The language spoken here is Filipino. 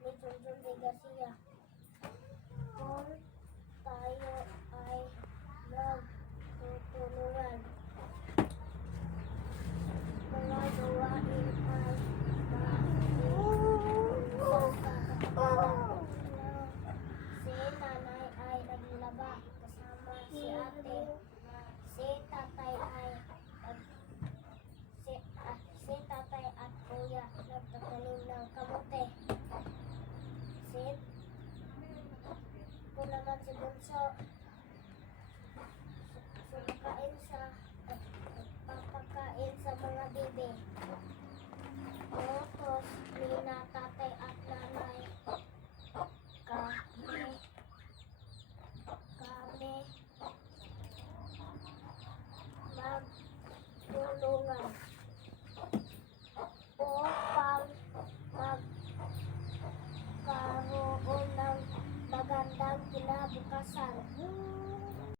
ni Junjun de Garcia. Kung tayo ay magtutulungan, mga gawain ay maibusang si nanay ay naglaba kasama si ate. Si tatay at kuya nagtatanim ng kamote. Ito naman si Bunso. Papakain sa mga bebe. Tapos nina tatay at nanay. Kami magtulungan upang magkaroon ng magandang kinabukasan.